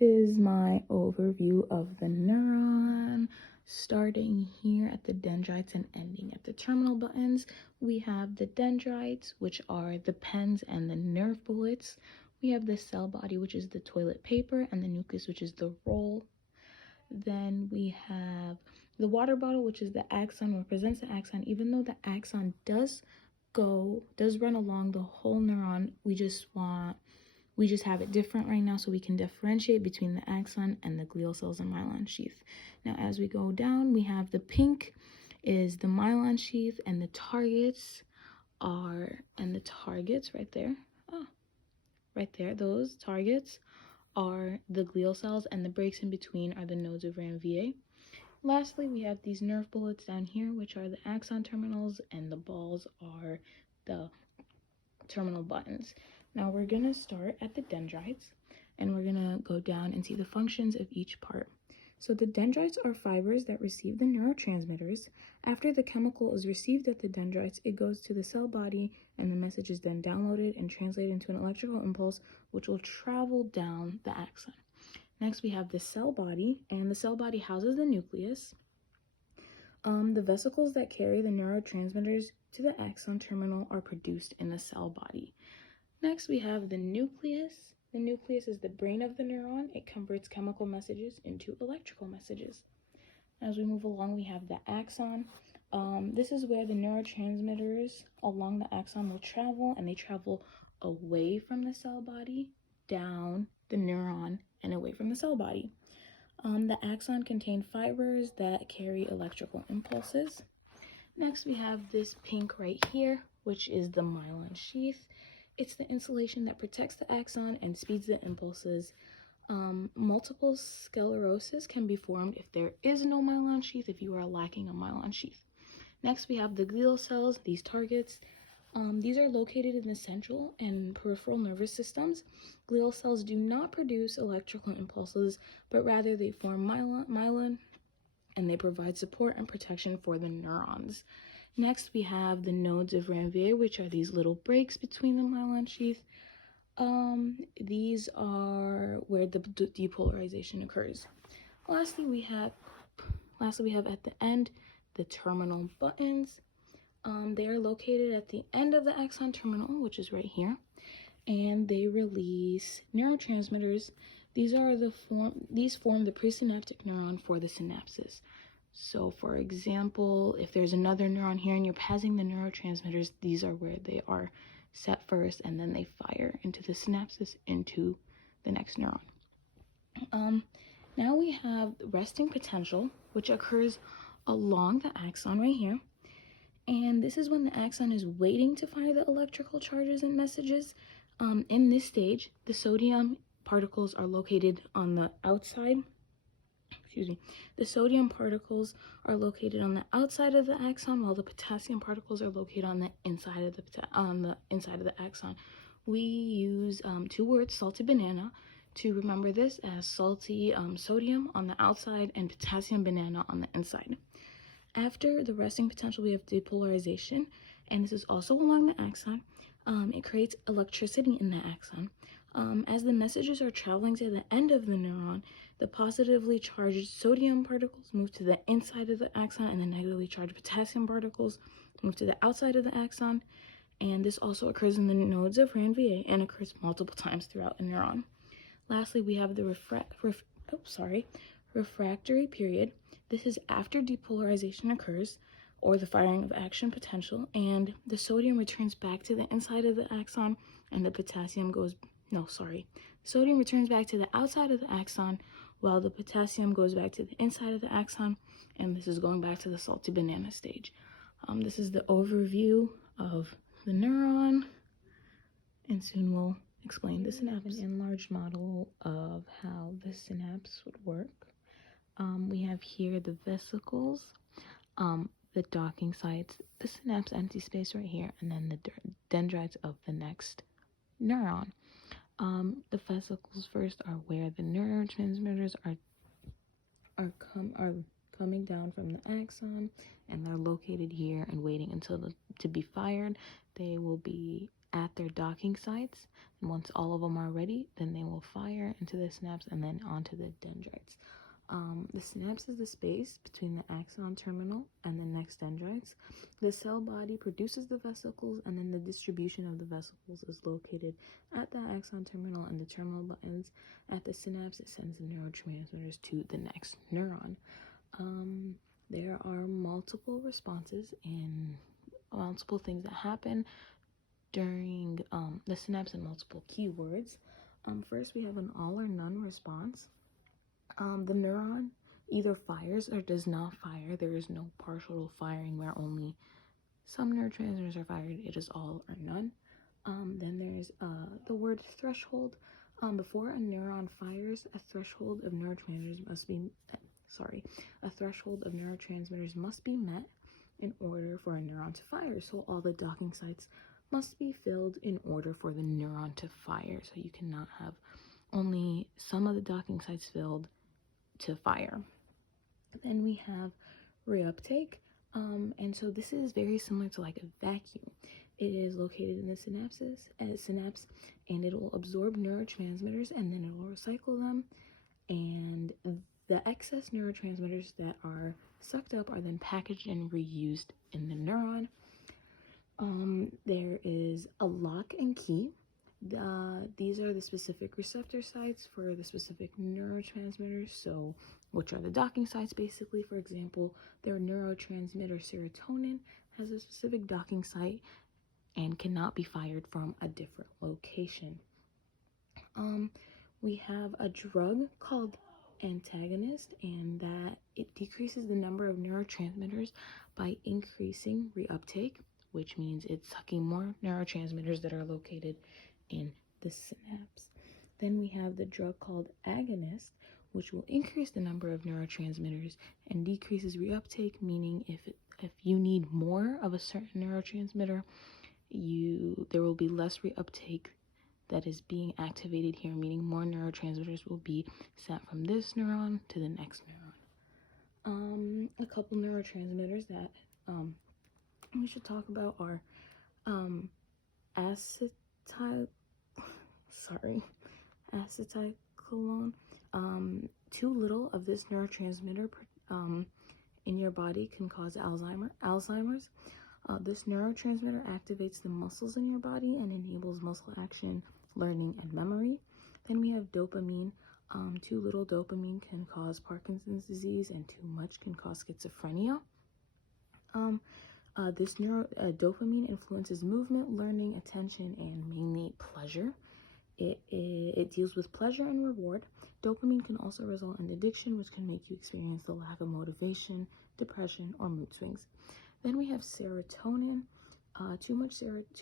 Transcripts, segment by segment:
is my overview of the neuron. Starting here at the dendrites and ending at the terminal buttons, we have the dendrites, which are the pens and the nerve bullets. We have the cell body, which is the toilet paper, and the nucleus, which is the roll. Then we have the water bottle, which is the axon, represents the axon. Even though the axon does run along the whole neuron, we just have it different right now so we can differentiate between the axon and the glial cells and myelin sheath. Now, as we go down, we have the pink is the myelin sheath, and the targets right there. Right there, those targets are the glial cells, and the breaks in between are the nodes of Ranvier. Lastly, we have these nerve bullets down here, which are the axon terminals, and the balls are the terminal buttons. Now we're going to start at the dendrites, and we're going to go down and see the functions of each part. So the dendrites are fibers that receive the neurotransmitters. After the chemical is received at the dendrites, it goes to the cell body, and the message is then downloaded and translated into an electrical impulse, which will travel down the axon. Next, we have the cell body, and the cell body houses the nucleus. The vesicles that carry the neurotransmitters to the axon terminal are produced in the cell body. Next, we have the nucleus. The nucleus is the brain of the neuron. It converts chemical messages into electrical messages. As we move along, we have the axon. This is where the neurotransmitters along the axon will travel, and they travel away from the cell body, down the neuron, and away from the cell body. The axon contains fibers that carry electrical impulses. Next, we have this pink right here, which is the myelin sheath. It's the insulation that protects the axon and speeds the impulses. Multiple sclerosis can be formed if there is no myelin sheath, if you are lacking a myelin sheath. Next, we have the glial cells, these targets. These are located in the central and peripheral nervous systems. Glial cells do not produce electrical impulses, but rather they form myelin, and they provide support and protection for the neurons. Next, we have the nodes of Ranvier, which are these little breaks between the myelin sheath. These are where the depolarization occurs. Lastly, we have at the end the terminal buttons. They are located at the end of the axon terminal, which is right here, and they release neurotransmitters. These form the presynaptic neuron for the synapses. So, for example, if there's another neuron here and you're passing the neurotransmitters, these are where they are set first, and then they fire into the synapses into the next neuron. Now we have resting potential, which occurs along the axon right here. And this is when the axon is waiting to fire the electrical charges and messages. In this stage, the sodium particles are located on the outside. The sodium particles are located on the outside of the axon, while the potassium particles are located on the inside of the axon. We use two words, salty banana, to remember this, as salty sodium on the outside and potassium banana on the inside. After the resting potential, we have depolarization, and this is also along the axon. It creates electricity in the axon. As the messages are traveling to the end of the neuron, the positively charged sodium particles move to the inside of the axon, and the negatively charged potassium particles move to the outside of the axon. And this also occurs in the nodes of Ranvier and occurs multiple times throughout a neuron. Lastly, we have the refractory period. This is after depolarization occurs, or the firing of action potential, and the sodium returns back to the inside of the axon, and the sodium returns back to the outside of the axon, while the potassium goes back to the inside of the axon, and this is going back to the salty banana stage. This is the overview of the neuron, and soon we'll explain the synapse. An enlarged model of how the synapse would work. We have here the vesicles, the docking sites, the synapse empty space right here, and then the dendrites of the next neuron. The vesicles first are where the neurotransmitters are coming down from the axon, and they're located here and waiting until to be fired. They will be at their docking sites. And once all of them are ready, then they will fire into the synapse and then onto the dendrites. The synapse is the space between the axon terminal and the next dendrites. The cell body produces the vesicles, and then the distribution of the vesicles is located at the axon terminal, and the terminal buttons at the synapse. It sends the neurotransmitters to the next neuron. There are multiple responses and multiple things that happen during the synapse and multiple keywords. First, we have an all or none response. The neuron either fires or does not fire. There is no partial firing where only some neurotransmitters are fired. It is all or none. Then there's the word threshold. Before a neuron fires, a threshold of neurotransmitters must be met in order for a neuron to fire. So all the docking sites must be filled in order for the neuron to fire. So you cannot have only some of the docking sites filled to fire. Then we have reuptake, and so this is very similar to like a vacuum. It is located in the synapse, and it will absorb neurotransmitters, and then it will recycle them, and the excess neurotransmitters that are sucked up are then packaged and reused in the neuron. There is a lock and key. These are the specific receptor sites for the specific neurotransmitters, so which are the docking sites basically. For example, their neurotransmitter serotonin has a specific docking site and cannot be fired from a different location. We have a drug called antagonist, and that it decreases the number of neurotransmitters by increasing reuptake, which means it's sucking more neurotransmitters that are located in the synapse. Then we have the drug called agonist, which will increase the number of neurotransmitters and decreases reuptake, meaning if you need more of a certain neurotransmitter, there will be less reuptake that is being activated here, meaning more neurotransmitters will be sent from this neuron to the next neuron. A couple neurotransmitters that we should talk about are acetylcholine. Too little of this neurotransmitter in your body can cause Alzheimer's. This neurotransmitter activates the muscles in your body and enables muscle action, learning, and memory. Then we have dopamine. Too little dopamine can cause Parkinson's disease, and too much can cause schizophrenia. This dopamine influences movement, learning, attention, and mainly pleasure. It deals with pleasure and reward. Dopamine can also result in addiction, which can make you experience the lack of motivation, depression, or mood swings. Then we have serotonin. Too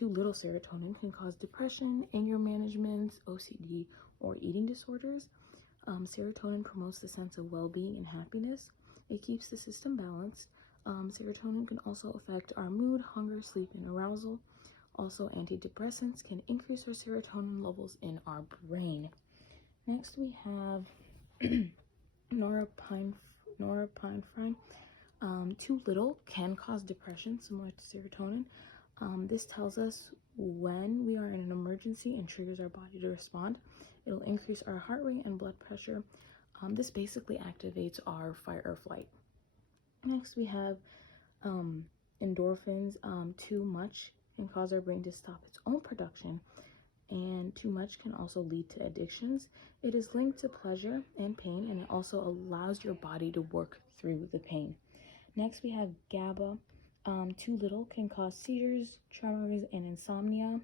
little serotonin can cause depression, anger management, OCD, or eating disorders. Serotonin promotes the sense of well-being and happiness. It keeps the system balanced. Serotonin can also affect our mood, hunger, sleep, and arousal. Also, antidepressants can increase our serotonin levels in our brain. Next, we have norepinephrine. Too little can cause depression, similar to serotonin. This tells us when we are in an emergency and triggers our body to respond. It'll increase our heart rate and blood pressure. This basically activates our fight or flight. Next, we have endorphins. Too much can cause our brain to stop its own production, and too much can also lead to addictions. It is linked to pleasure and pain, and it also allows your body to work through the pain. Next, we have GABA. Too little can cause seizures, tremors, and insomnia.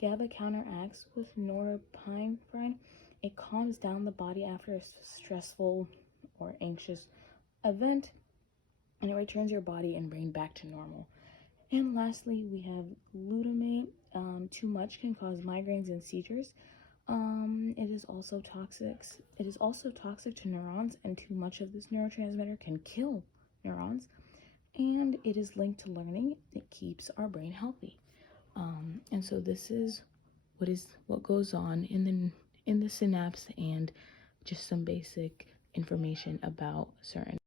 GABA counteracts with norepinephrine. It calms down the body after a stressful or anxious event, and it returns your body and brain back to normal. And lastly, we have glutamate. Too much can cause migraines and seizures. It is also toxic to neurons, and too much of this neurotransmitter can kill neurons. And it is linked to learning. It keeps our brain healthy. And so this is what goes on in the synapse, and just some basic information about certain